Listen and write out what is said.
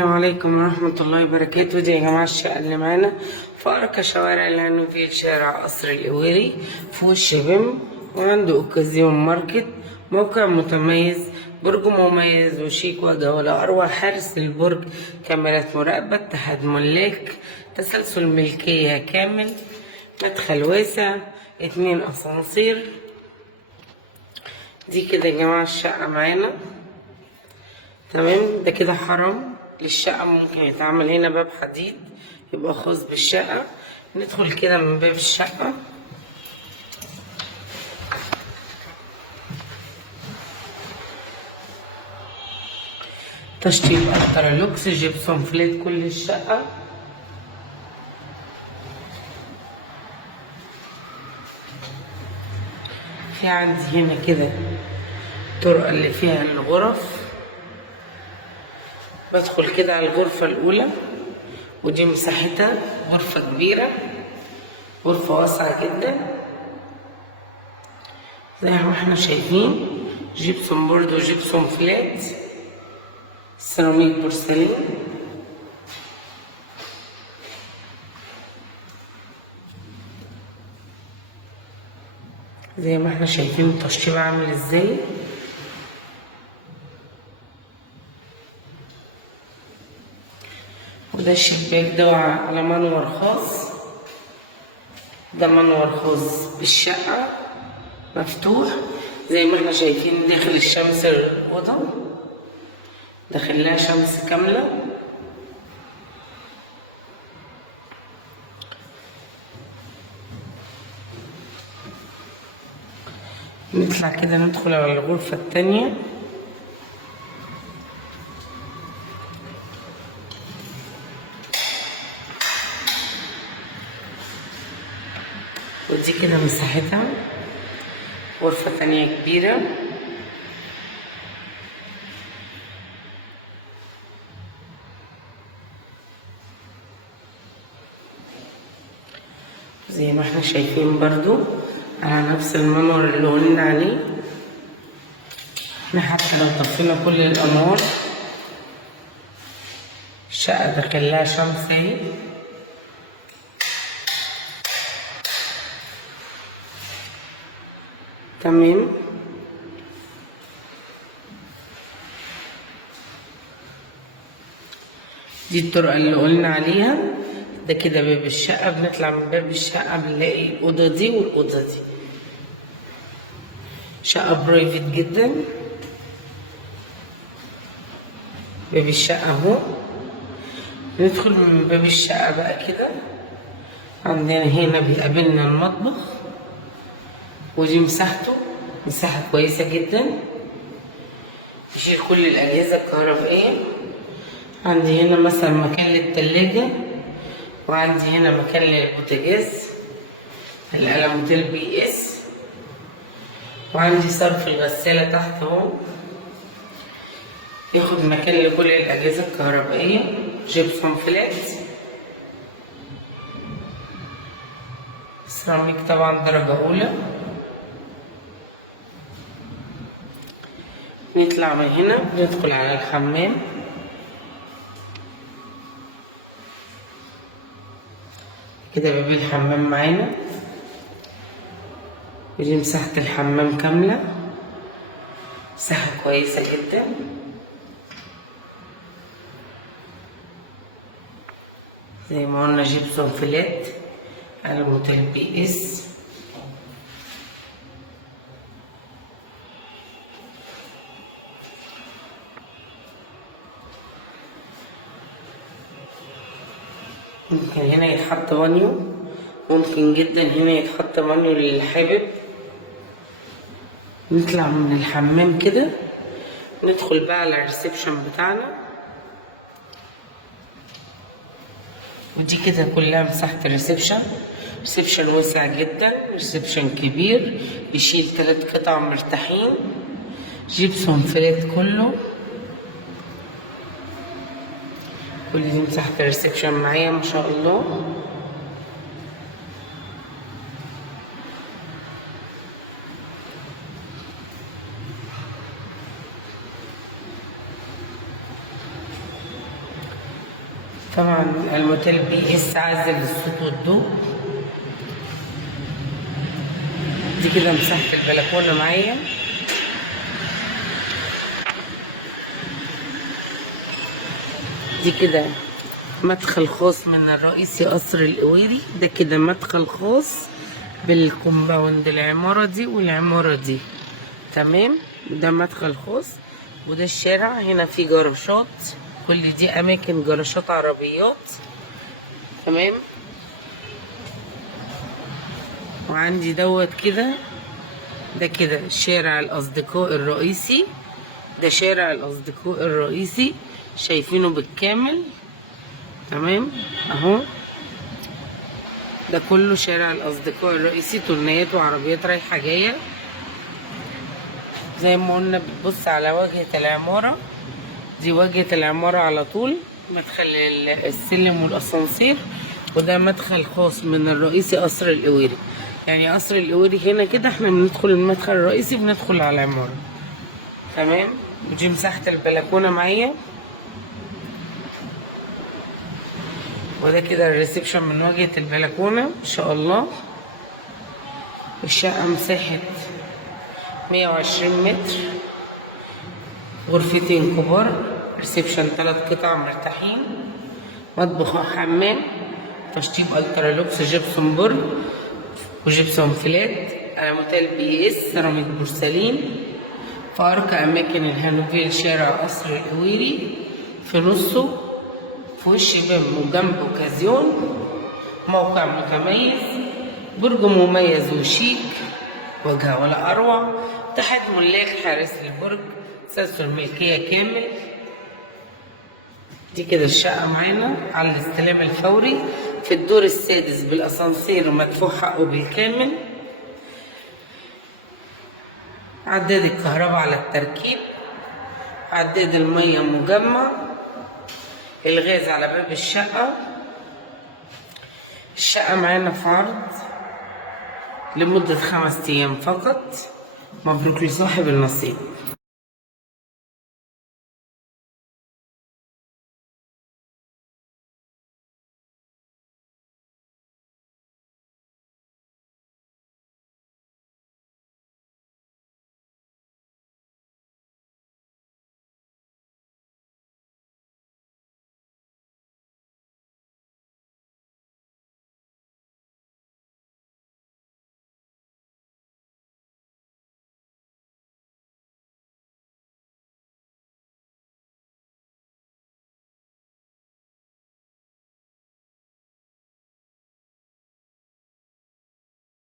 السلام عليكم ورحمة الله وبركاته. دي يا جماعة الشقة اللي معانا في أرقى شوارع الهانوفيل، شارع قصر القويري في وش بيم، وعنده اوكازيون ماركت. موقع متميز، برج مميز وشيك وجولة أروع. حارس البرج، كاميرات مراقبة، اتحاد ملاك، تسلسل ملكية كامل، مدخل واسع، 2 أسانسير. دي كده يا جماعة الشقة معانا تمام. ده كده حرم للشقة، ممكن يتعمل هنا باب حديد يبقى خاص بالشقة. ندخل كده من باب الشقة. تشطيب الترالوكس، جبسون فليت كل الشقة. في عندي هنا كده الطرقة اللي فيها الغرف. بدخل كده على الغرفة الأولى، ودي مساحتها غرفة كبيرة، غرفة واسعة جدا زي ما احنا شايفين. جبسون بورد وجبسون فلات، سيراميك بورسلين. زي ما احنا شايفين التشطيب عامل ازاي. وده الشباك ده على منور خاص، ده منور خاص بالشقة مفتوح. زي ما احنا شايفين داخل الشمس الأوضة، داخل لها شمس كاملة. نطلع كده ندخل على الغرفة التانية. ودي كده مساحتها، غرفة تانية كبيرة. زي ما احنا شايفين برضو على نفس المنور اللي قلنا عليه. احنا حتى لو طفينا كل الأنوار، الشقة داخل لها شمس اهي. تمام. دي الطرقة اللي قلنا عليها. ده كده باب الشقة، بنطلع من باب الشقة بنلاقي الأوضة دي والأوضة دي. شقة برايفت جدا. باب الشقة اهو. ندخل من باب الشقة بقى كده، عندنا هنا بيقابلنا المطبخ، ودي مساحته مساحة كويسة جدا، يشيل كل الأجهزة الكهربائية. عندي هنا مثلا مكان للتلاجة، وعندي هنا مكان للبوتاجاز الألموتيل بي اس، وعندي صرف الغسالة تحت اهو، ياخد مكان لكل الأجهزة الكهربائية. جبسون فلات، سيراميك طبعا درجة أولى. نطلع من هنا ندخل على الحمام. كده باب الحمام معانا، ودي مساحة الحمام كاملة، مساحة كويسة جدا. زي ما قلنا جبسون فلات على موتيل بي اس. ممكن هنا يتحط بانيو، ممكن جدا هنا يتحط بانيو للي حابب. نطلع من الحمام كده ندخل بقى على الريسبشن بتاعنا. ودي كده كلها مساحة الريسبشن. ريسبشن واسع جدا، ريسبشن كبير بيشيل 3 قطع مرتاحين. جيبسون فلات كله. كل دي مساحة الريسبشن معايا ما شاء الله. طبعا الموتيل بي اس عازل للصوت والضوء. دي كده مساحة البلكونة معايا. دي كده مدخل خاص من الرئيسي قصر القويري. ده كده مدخل خاص بالكومباوند، العمارة دي والعمارة دي، تمام. ده مدخل خاص، وده الشارع. هنا في جراشات، كل دي اماكن جراشات عربيات، تمام. وعندي دوت كده، ده كده شارع الاصدقاء الرئيسي. ده شارع الاصدقاء الرئيسي، شايفينه بالكامل، تمام اهو. ده كله شارع الاصدقاء الرئيسي، تورنيات وعربيات رايحه جايه. زي ما قلنا بتبص على واجهه العماره. دي واجهه العماره على طول، مدخل السلم والاسانسير. وده مدخل خاص من الرئيسي قصر القويري. يعني قصر القويري هنا كده احنا بندخل المدخل الرئيسي، بندخل على العماره، تمام. ودي مساحه البلكونه معايا. وده كده الريسبشن من واجهة البلكونة ان شاء الله. الشقة مساحة 120 متر، غرفتين كبار، ريسبشن 3 قطع مرتاحين، مطبخ وحمام، تشطيب الترالوكس جبسون برج وجبسون فلات، موتيل بي اس، سيراميك بورسلين. في أرقى أماكن الهانوفيل شارع قصر القويري، في نصه في وش باب وجنبه كازيون. موقع متميز، برج مميز وشيك، واجهة ولا أروع. تحت ملاك حارس البرج، تسلسل ملكية كامل. دي كده الشقة معانا على الاستلام الفوري، في الدور السادس بالأسانسير، مدفوع حقه بالكامل. عداد الكهرباء على التركيب، عداد المية مجمع، الغاز على باب الشقة. الشقة معانا في عرض لمدة 5 أيام فقط. مبروك لصاحب النصيب.